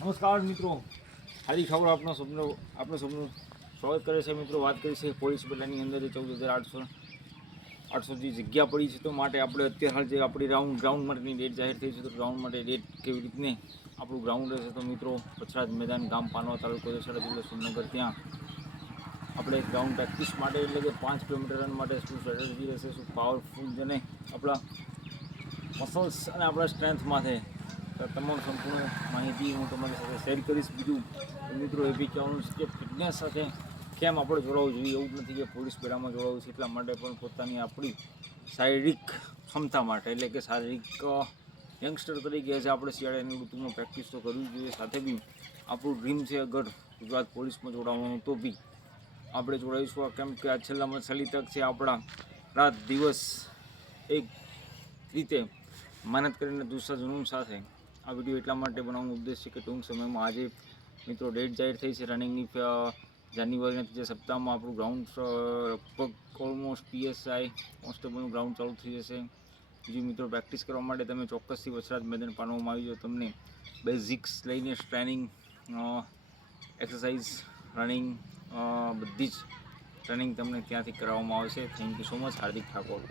નમસ્કાર મિત્રો, ખાલી ખબર આપણો સૌનું સ્વાગત કરે છે. મિત્રો વાત કરી છે પોલીસ બેટાની અંદર 14,800 જે જગ્યા પડી છે, તો માટે આપણે અત્યારે હાલ જે આપણી ગ્રાઉન્ડ માટેની ડેટ જાહેર થઈ છે, તો ગ્રાઉન્ડ માટે ડેટ કેવી રીતને આપણું ગ્રાઉન્ડ રહેશે, તો મિત્રો પછરાજ મેદાન, ગામ પાનવા, તાલુકો દસેડા, જિલ્લો સુરનગર, ત્યાં આપણે ગ્રાઉન્ડ પ્રેક્ટિસ માટે એટલે કે 5 કિલોમીટર રન માટે શું સ્ટ્રેટેજી રહેશે, શું પાવરફુલ જેને આપણા મસલ્સ અને આપણા સ્ટ્રેન્થમાં છે, તમામ સંપૂર્ણ માહિતી હું તમારી સાથે શેર કરીશ. બીજું મિત્રો એ બી કહેવાનું છે કે ફિટનેસ સાથે કેમ આપણે જોડાવવું જોઈએ. એવું જ નથી કે પોલીસ બેડામાં જોડાવવું છે, એટલા માટે પણ પોતાની આપણી શારીરિક ક્ષમતા માટે, એટલે કે શારીરિક યંગસ્ટર તરીકે છે આપણે શિયાળાની ઋતુમાં પ્રેક્ટિસ તો કરવી જોઈએ. સાથે બી આપણું ડ્રીમ છે અગર ગુજરાત પોલીસમાં જોડાવવાનું, તો બી આપણે જોડાઈશું. કેમ કે આ છેલ્લામાં છેલ્લી તક છે આપણા, રાત દિવસ એક રીતે મહેનત કરીને દુસરા જુનૂન સાથે આ વિડીયો એટલા માટે બનાવવાનો ઉદ્દેશ છે કે ટૂંક સમયમાં આજે મિત્રો ડેટ જાહેર થઈ છે રનિંગની. જાન્યુઆરીના ત્રીજા સપ્તાહમાં આપણું ગ્રાઉન્ડ લગભગ ઓલમોસ્ટ PSI કોન્સ્ટેબલનું ગ્રાઉન્ડ ચાલુ થઈ જશે. બીજું મિત્રો પ્રેક્ટિસ કરવા માટે તમે ચોક્કસથી વછરાજ મેદાન પાનવામાં આવી જાઓ. તમને બેઝિક્સ લઈને ટ્રેનિંગ, એક્સરસાઇઝ, રનિંગ, બધી જ ટ્રેનિંગ તમને ત્યાંથી કરાવવામાં આવશે. Thank you so much. Hardik Thakor.